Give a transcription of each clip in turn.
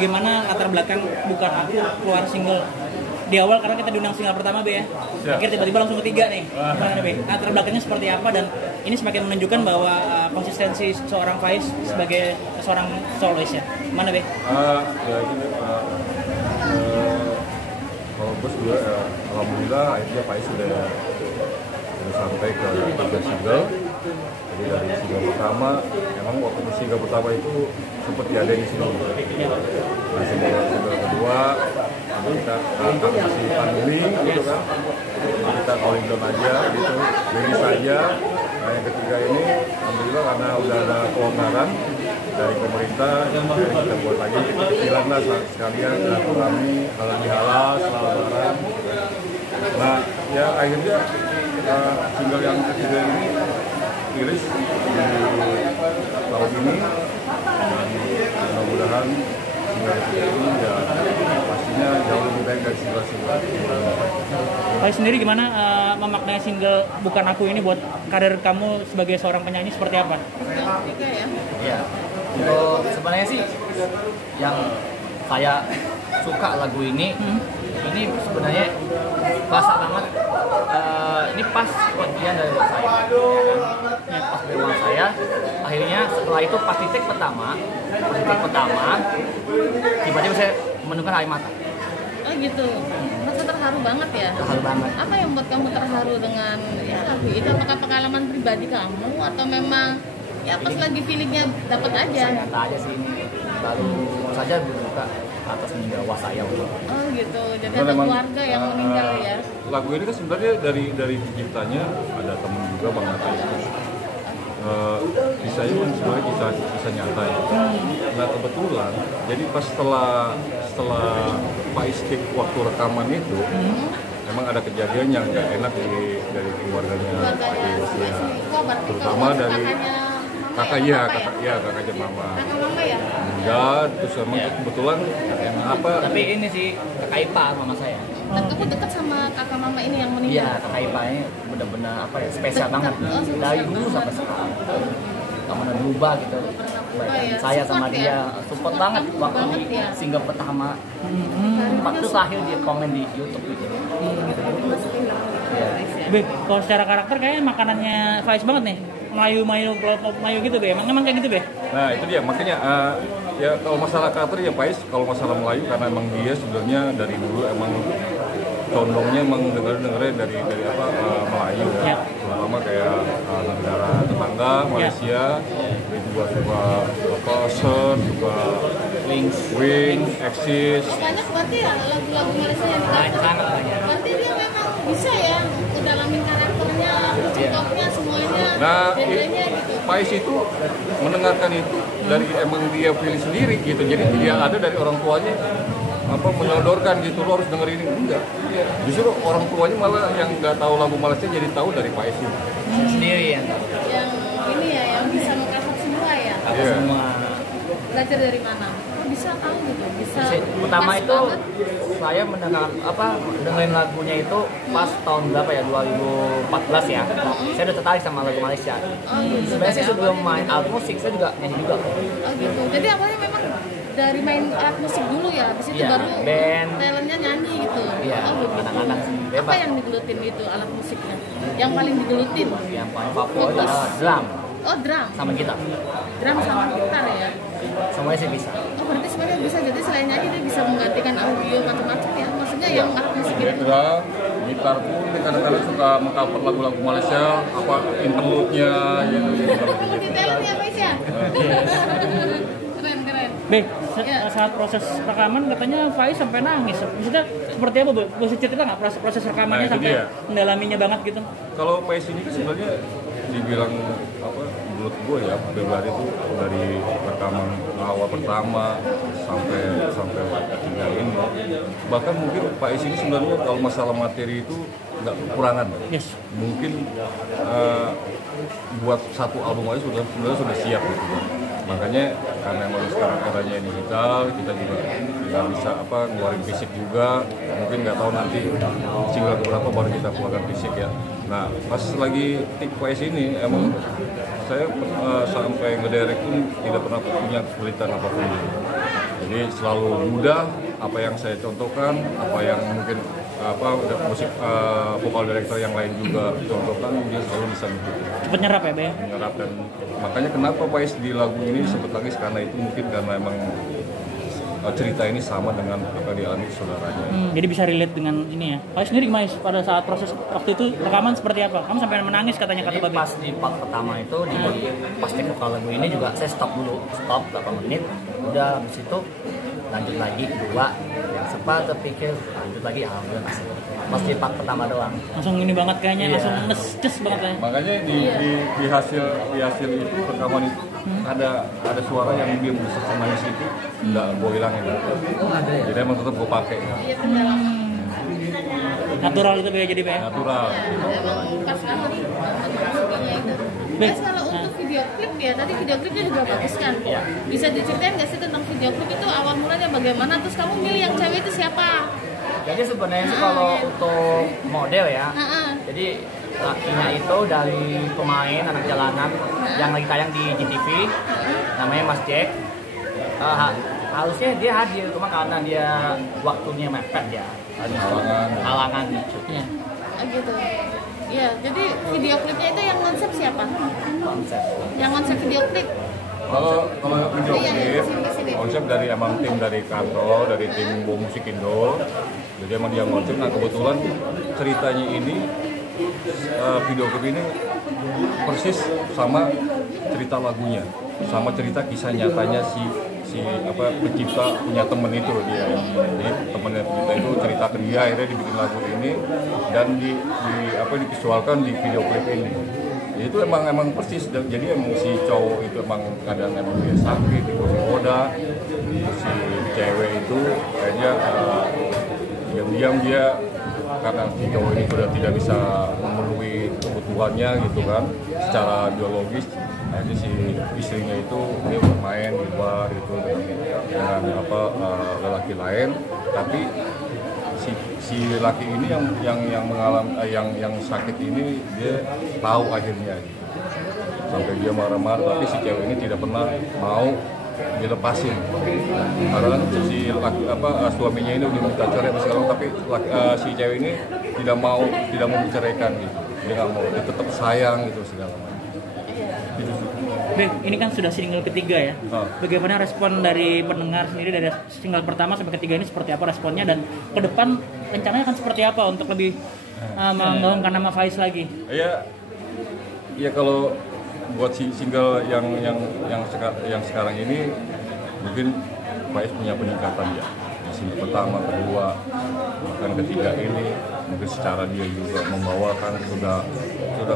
bagaimana latar belakang Bukan Aku keluar single di awal, karena kita diundang single pertama Be ya. Akhirnya tiba-tiba langsung ketiga nih. Gimana Be? Latar belakangnya seperti apa, dan ini semakin menunjukkan bahwa konsistensi seorang Faiz sebagai seorang solois ya. Gimana Be? Ya gini, kalau gue juga alhamdulillah akhirnya Faiz sudah sampai ke 3 single. Jadi dari single pertama, emang waktu single pertama itu seperti ada di sini. Nah, single kedua kita kasih panggung gitu kan, kita calling down aja gitu, rilis aja. Nah, yang ketiga ini alhamdulillah karena udah ada kelonggaran dari pemerintah, jadi kita buat lagi kecilan lah sekalian silaturahmi halal bihalal selama lebaran. Nah ya akhirnya single yang ketiga ini rilis di tahun ini, dan mudah-mudahan single ketiga ini ya pastinya jauh lebih baik dari single-single. Faiz sendiri gimana memaknai single Bukan Aku ini buat karir kamu sebagai seorang penyanyi seperti apa? Ya, untuk sebenarnya sih yang saya suka lagu ini sebenarnya kerasa banget. Ini pas bagian dari buat saya, pas dari buat saya. Akhirnya setelah itu pas titik pertama, tiba-tiba saya menemukan air mata. Oh gitu, merasa terharu banget ya? Terharu banget. Apa yang membuat kamu terharu dengan ya, lagu itu? Apakah pengalaman pribadi kamu atau memang ya pas lagi feelingnya dapat aja? Nyata aja sih, baru saja berduka atas meninggal wah saya. Oh gitu, jadi ada keluarga yang meninggal ya? Lagu ini kan sebenarnya dari penciptanya ada temen juga Bang Nata itu. Bisa ini sebenarnya bisa nyata ya. Nah kebetulan, jadi pas setelah Faiz take waktu rekaman itu, memang ada kejadian yang nggak enak dari keluarganya Faiz ya. Terutama dari kakaknya mama. Kakak mama ya? Enggak, terus memang kebetulan apa? Tapi ini sih kakak ipar mama saya. Dan kamu dekat sama kakak mama ini yang meninggal? Iya, kakak ipar ini benar-benar apa ya, spesial banget. Dari dulu sampai sekarang. Gak pernah berubah gitu. Saya sama dia support banget waktu di single pertama. Waktu lahir dia komen di YouTube gitu. Be, kalau secara karakter kayaknya makanannya Faiz banget nih. Melayu gitu Be. Emang kayak gitu Be? Nah itu dia, makanya ya kalau masalah karakter ya Faiz, kalau masalah Melayu karena emang dia sebenarnya dari dulu emang condongnya emang dengerin dari apa Melayu ya. Terutama kayak negara tetangga Malaysia dia juga suka apa Sun, juga Wings, Axis. Banyak berarti ya lagu-lagu Malaysia yang dikasih. Berarti dia memang bisa ya mendalamin karakternya, contohnya semuanya, genrenya gitu. Faiz itu mendengarkan itu dari emang dia pilih sendiri gitu, jadi dia ada dari orang tuanya apa menyodorkan gitu, lo harus dengerin ini. Enggak, justru orang tuanya malah yang nggak tahu lagu Malaysia jadi tahu dari Faiz itu sendiri ya. Yang ini ya, yang bisa mengcover semua ya. Semua. Belajar dari mana? Bisa tahu gitu, bisa. Pertama itu banget. saya dengerin lagunya itu pas tahun berapa ya, 2014 ya. Saya udah tertarik sama lagu Malaysia. Sebenarnya sih sebelum main alat musik saya juga nyanyi juga. Oh gitu. Jadi awalnya memang dari main alat musik dulu ya, habis itu baru band, talentnya nyanyi gitu. Iya, anak-anak sih. Apa yang digelutin itu alat musiknya? Yang paling digelutin? Yang paling favorit adalah drum. Oh drum. Sama gitar. Drum sama gitar ya. Semuanya sih bisa. Oh berarti semuanya bisa, jadi selain nyanyi dia bisa menggantikan audio macam-macam ya. Maksudnya yang alat musik itu. Drum, gitar pun kadang-kadang suka mengcover lagu-lagu Malaysia, apa interlude-nya gitu. Multi talent ya Faiz ya. Keren. Be, saat proses rekaman katanya Faiz sampai nangis. Maksudnya seperti apa Bu? Bisa cerita nggak proses rekamannya sampai mendalaminya banget gitu? Kalau Faiz ini sebenarnya dibilang apa, menurut gue ya pribadi itu dari rekaman awal pertama sampai ketiga ini, bahkan mungkin Faiz ini sebenarnya kalau masalah materi itu nggak kekurangan. Yes. Mungkin buat satu album aja sebenarnya sudah siap gitu. Makanya karena emang sekarang eranya digital, kita juga nggak bisa ngeluarin fisik juga. Mungkin nggak tahu nanti single berapa baru kita keluarkan fisik ya. Nah pas lagi take Faiz ini emang saya sampai ngederek pun tidak pernah punya kesulitan apapun. Jadi selalu mudah, apa yang saya contohkan, apa yang mungkin musik vokal director yang lain juga contohkan, dia selalu bisa mengikuti. Cepet nyerap ya, Be? Menyerap, dan makanya kenapa Pais di lagu ini sebut lagi, karena itu mungkin karena emang cerita ini sama dengan apa dialami saudaranya. Jadi bisa relate dengan ini ya. Pais sendiri gimana pada saat proses waktu itu rekaman seperti apa? Kamu sampai menangis katanya kata Babe. Pas di part pertama itu pas take vokal lagu ini juga saya stop berapa menit. Udah habis itu lanjut lagi 2 yang sempat terpikir lanjut lagi alhamdulillah masih. Pas di part pertama doang. Langsung ini banget kayaknya, langsung mes banget ya. Makanya di hasil itu rekaman itu ada suara yang dia bisa nangis itu enggak gue hilangin. Jadi emang tetap gue pakai. Natural itu Be, jadi Be. Natural. Emang pas banget musiknya itu. Terus kalau untuk video klip ya, tadi video klipnya juga bagus kan? Bisa diceritain nggak sih tentang video klip itu awal mulanya bagaimana? Terus kamu milih yang cewek itu siapa? Jadi sebenarnya sih kalau untuk model ya, jadi lakinya itu dari pemain anak jalanan yang lagi tayang di GTV, namanya Mas Jack. Harusnya dia hadir, cuma karena dia waktunya mepet ya, halangan shootnya. Gitu. Ya, jadi video klipnya itu yang konsep siapa? Yang konsep video klip? Kalau video klip, konsep dari emang tim dari kantor, dari tim musik Indo. Jadi emang dia konsep. Nah kebetulan ceritanya ini video klip ini persis sama cerita lagunya, sama cerita kisah nyatanya si pencipta punya temen itu dia. Jadi temennya pencipta itu ceritakan dia akhirnya dibikin lagu ini dan divisualkan di video klip ini. Jadi itu emang persis. Jadi emang si cowok itu emang kadang emang dia sakit di roda, si cewek itu kayaknya diam-diam dia karena si cowok ini sudah tidak bisa memenuhi kebutuhannya gitu kan secara biologis. Akhirnya si istrinya itu dia bermain di bar gitu dengan lelaki lain, tapi si laki ini yang mengalami yang sakit ini dia tahu akhirnya gitu. Sampai dia marah-marah, tapi si cewek ini tidak pernah mau dilepasin karena si suaminya ini udah minta cerai sekarang, tapi si cewek ini tidak mau diceraikan gitu. Dia nggak mau, dia tetap sayang gitu segala macam. Ini kan sudah single ketiga ya. Bagaimana respon dari pendengar sendiri dari single pertama sampai ketiga ini, seperti apa responnya, dan ke depan rencananya akan seperti apa untuk lebih menggaungkan nama Faiz lagi? Ya kalau buat si single yang sekarang ini mungkin Faiz punya peningkatan ya. Di single pertama, kedua, bahkan ketiga ini mungkin secara dia juga membawakan sudah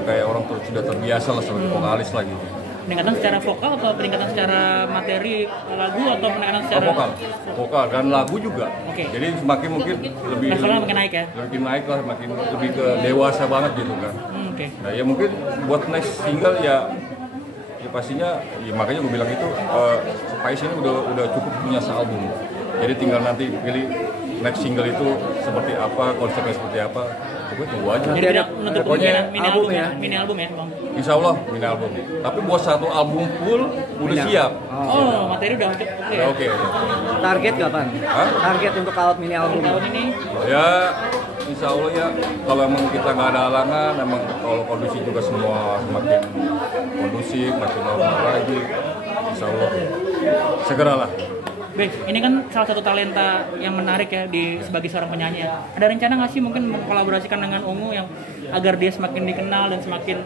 kayak orang sudah terbiasa lah sebagai vokalis lagi. Peningkatan secara vokal atau peningkatan secara materi lagu atau peningkatan secara vokal dan lagu juga. Jadi semakin mungkin lebih makin naik ya. Lebih naik lah, makin lebih ke dewasa banget gitu kan. Nah ya mungkin buat next single ya pastinya ya makanya gue bilang itu Faiz ini udah cukup punya sealbum. Jadi tinggal nanti pilih next single itu seperti apa, konsepnya seperti apa. Pokoknya tunggu aja. Jadi ada menutup mini album ya, Bang? Insya Allah mini album. Tapi buat satu album full udah siap. Materi udah oke. Target kapan? Target untuk mini album tahun ini? Ya Insya Allah ya, kalau emang kita nggak ada halangan, emang kalau kondisi juga semua semakin kondusif, makin normal lagi, Insya Allah segeralah. Baik, ini kan salah satu talenta yang menarik ya sebagai seorang penyanyi ya. Ada rencana nggak sih mungkin mengkolaborasikan dengan Ungu yang agar dia semakin dikenal dan semakin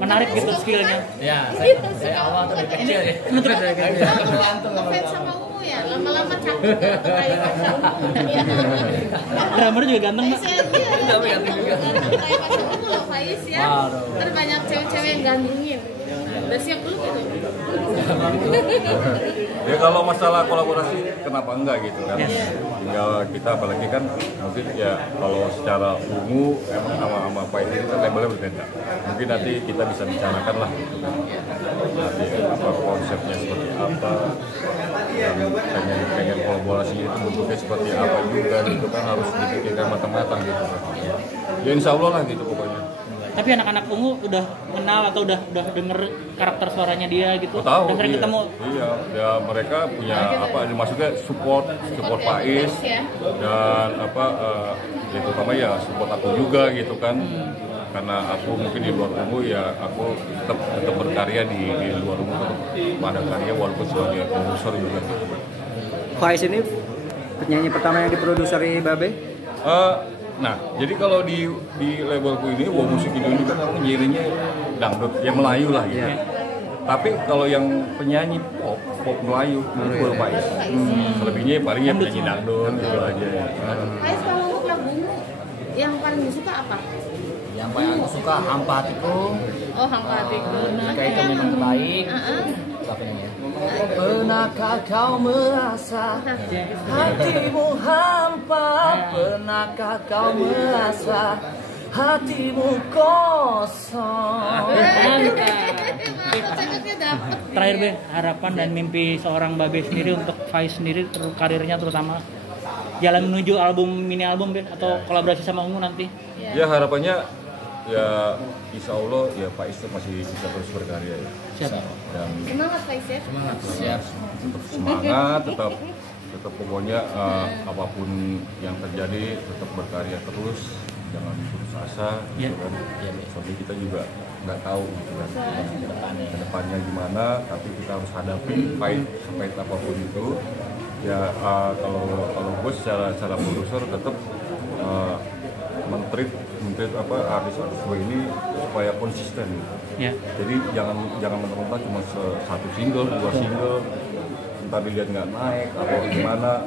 menarik gitu skillnya? Ya, saya awal dari kecil ya. Ngefans sama Ungu ya, lama-lama cakep. Drummer juga ganteng Mbak. Ganteng juga. Kayak pas Ungu loh Faiz ya. Terbanyak cewek-cewek yang gandungin. Udah siap belum gitu? Ya kalau masalah kolaborasi kenapa enggak gitu kan. Tinggal kita apalagi kan mungkin ya kalau secara Ungu emang sama Faiz ini kan labelnya berbeda. Mungkin nanti kita bisa bicarakan lah gitu kan. Nanti apa konsepnya seperti apa, dan pengen kolaborasi itu bentuknya seperti apa juga gitu kan, harus dipikirkan matang-matang gitu kan. Ya insya Allah lah gitu pokoknya. Tapi anak-anak Ungu udah kenal atau udah denger karakter suaranya dia gitu? Oh, tahu, udah sering iya. ketemu? Iya, ya mereka punya apa? Maksudnya support Faiz dan apa? Ya terutama ya support aku juga gitu kan. Karena aku mungkin di luar Ungu ya aku tetap berkarya di luar Ungu, tetap pada karya walaupun sebagai produser juga. Faiz ini penyanyi pertama yang diproduseri Babe? Nah, jadi kalau di labelku ini, Wow Musik Indo ini kan orang genrenya dangdut, ya Melayu lah gitu. Yeah. Tapi kalau yang penyanyi pop Melayu itu baru Faiz. Selebihnya paling ya penyanyi dangdut gitu aja. Faiz, kalau untuk lagumu yang paling disuka apa? Yang paling aku suka Hampa Hatiku. Oh, Hampa Hatiku. Jika itu memang terbaik. Apa ini ya? Pernahkah kau merasa hatimu hampa? Pernahkah kau merasa hatimu kosong? Terakhir Be, harapan dan mimpi seorang Babe sendiri untuk Faiz sendiri karirnya terutama jalan menuju mini album Be atau kolaborasi sama Ungu nanti. Ya harapannya ya insya Allah ya Faiz masih bisa terus berkarya ya. Siap. Dan Semangat Faiz ya. Siap. tetap semangat, tetap pokoknya apapun yang terjadi tetap berkarya terus, jangan putus asa gitu kan. Soalnya kita juga nggak tahu gitu kan kedepannya gimana, tapi kita harus hadapi pahit apapun itu. Ya kalau gue secara produser tetap mentreat apa artis-artis gue ini supaya konsisten gitu. Ya. Jadi jangan mentah-mentah cuma satu single, 2 single, entar dilihat nggak naik atau gimana,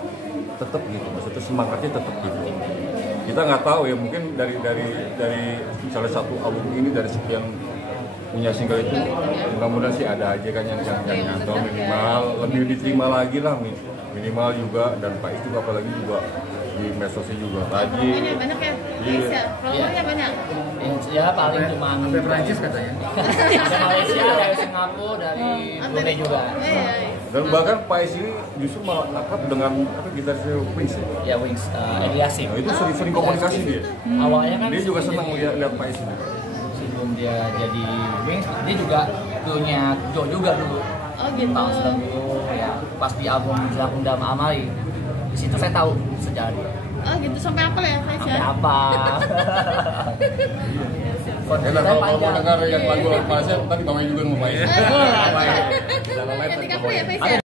tetap gitu. Maksudnya semangatnya tetap gitu. Kita nggak tahu ya, mungkin dari salah satu album ini dari sekian punya single itu mudah-mudahan sih ada aja kan yang nyantol minimal lebih diterima lagi lah minimal juga, dan Faiz juga apalagi juga di medsosnya juga rajin. Ini banyak ya, Faiz ya, followernya banyak. Ya paling cuma Sampai Perancis katanya. dari Malaysia, dari Singapura, dari Brunei juga. Dan bahkan Faiz ini justru malah akrab dengan gitarisnya Wings ya. Ya Wings, Eliasim. Nah, itu sering komunikasi dia. Awalnya kan Dia juga senang lihat Faiz ini. sebelum dia jadi Wings, dia juga punya Jo juga dulu. Oh gitu. Tahun 90 ya, pas di album Zakunda Amali. Di situ saya tahu sejarah dia. Oh gitu, sampai apa ya Faiz Sampai ya? apa? Enak kalau mau dengar yang lagu Faiz, tadi bawain juga sama Faiz. Ketika apa ya Faiz ya?